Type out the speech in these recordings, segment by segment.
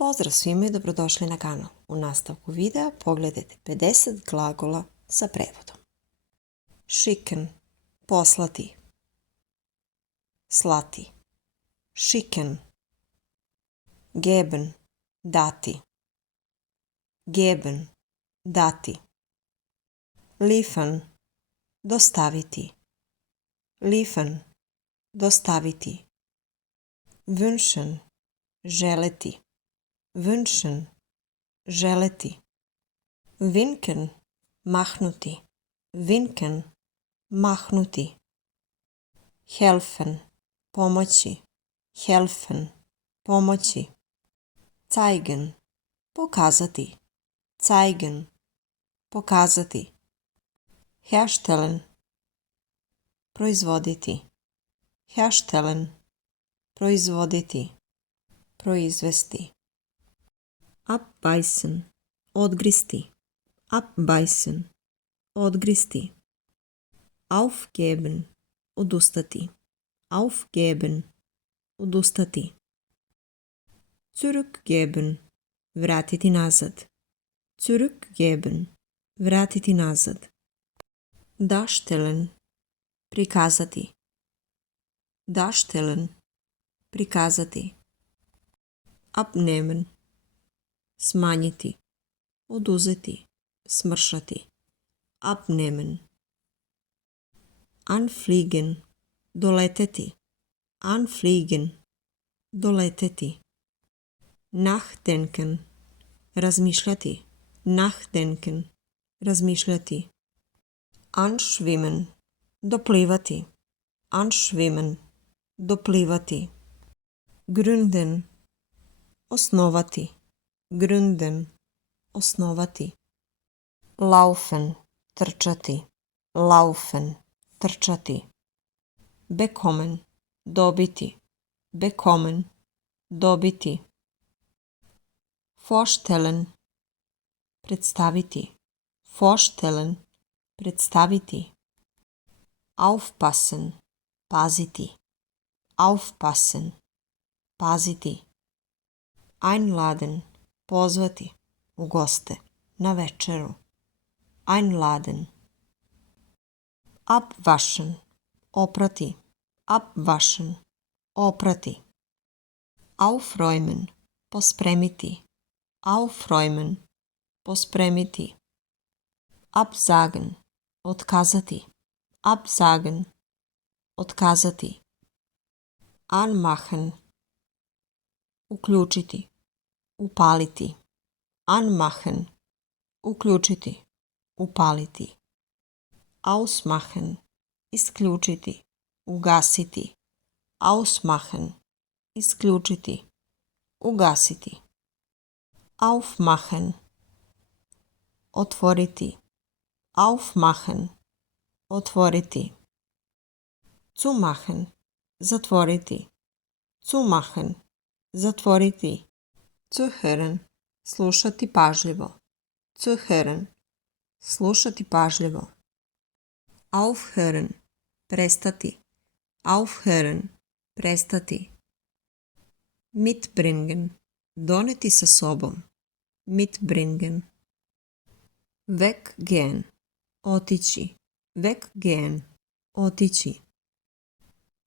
Pozdrav svima i dobrodošli na kanal. U nastavku videa pogledajte 50 glagola sa prevodom. Schicken, poslati. Slati. Schicken. Geben, dati. Geben, dati. Liefern, dostaviti. Liefern, dostaviti. Wünschen, želeti. Wünschen, želeti. Winken, mahnuti. Winken, mahnuti. Helfen, pomoći. Helfen, pomoći. Zeigen, pokazati. Zeigen, pokazati. Herstellen, proizvoditi. Herstellen, proizvoditi. Proizvesti. Abbeißen, odgristi. Abbeißen, odgristi. Aufgeben, odustati. Aufgeben, odustati. Zurückgeben, vratiti nazad. Zurückgeben, vratiti nazad. Darstellen, prikazati. Darstellen, prikazati. Abnehmen, smanjiti, oduzeti, smršati. Abnehmen. Anfliegen, doleteti. Anfliegen, doleteti. Nachdenken, razmišljati. Nachdenken, razmišljati. Anschwimmen, doplivati. Anschwimmen, doplivati. Gründen, osnovati. Gründen, osnovati. Laufen, trčati. Laufen, trčati. Bekommen, dobiti. Bekommen, dobiti. Vorstellen, predstaviti. Vorstellen, predstaviti. Aufpassen, paziti. Aufpassen, paziti. Einladen, pozvati. U goste, na večeru. Einladen. Abwaschen, oprati. Abwaschen, oprati. Aufräumen, pospremiti. Aufräumen, pospremiti. Absagen, otkazati. Absagen, otkazati. Anmachen, uključiti. Upaliti. Anmachen, uključiti. Upaliti. Ausmachen, isključiti. Ugasiti. Ausmachen, isključiti. Ugasiti. Aufmachen, otvoriti. Aufmachen, otvoriti. Zumachen, zatvoriti. Zumachen, zatvoriti. Zuhören, slušati pažljivo. Zuhören, slušati pažljivo. Aufhören, prestati. Aufhören, prestati. Mitbringen, doneti sa sobom. Mitbringen. Weggehen, otići. Weggehen, otići.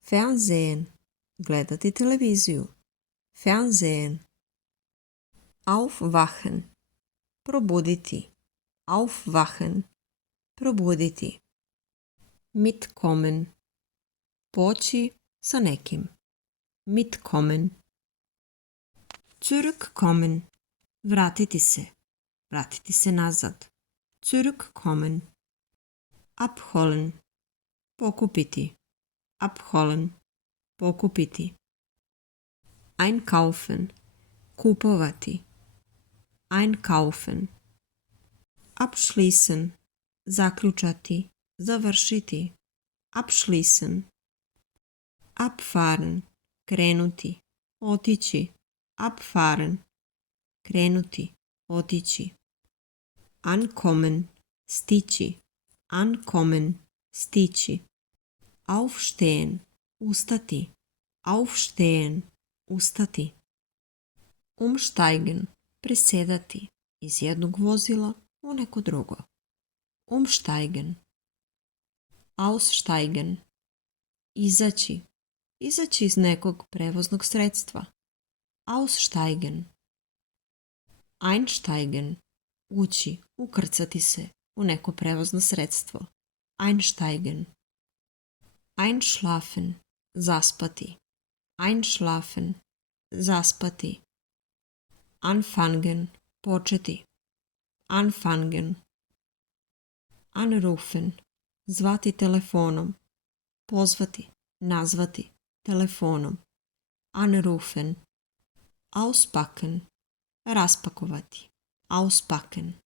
Fernsehen, gledati televiziju. Fernsehen. Aufwachen, probuditi. Aufwachen, probuditi. Mitkommen, poći sa nekim. Mitkommen. Zurückkommen, vratiti se. Vratiti se nazad. Zurückkommen. Abholen, pokupiti. Abholen, pokupiti. Einkaufen, kupovati. Einkaufen. Abschließen, zaključati, završiti. Abschließen. Abfahren, krenuti, otići. Abfahren, krenuti, otići. Ankommen, stići. Ankommen, stići. Aufstehen, ustati. Aufstehen, ustati. Umsteigen, presedati iz jednog vozila u neko drugo. Umsteigen. Aussteigen. Izaći. Izaći iz nekog prevoznog sredstva. Aussteigen. Einsteigen. Ući, ukrcati se u neko prevozno sredstvo. Einsteigen. Einschlafen. Zaspati. Einschlafen. Zaspati. Anfangen. Početi. Anfangen. Anrufen. Zvati telefonom. Pozvati. Nazvati telefonom. Anrufen. Auspacken. Raspakovati. Auspacken.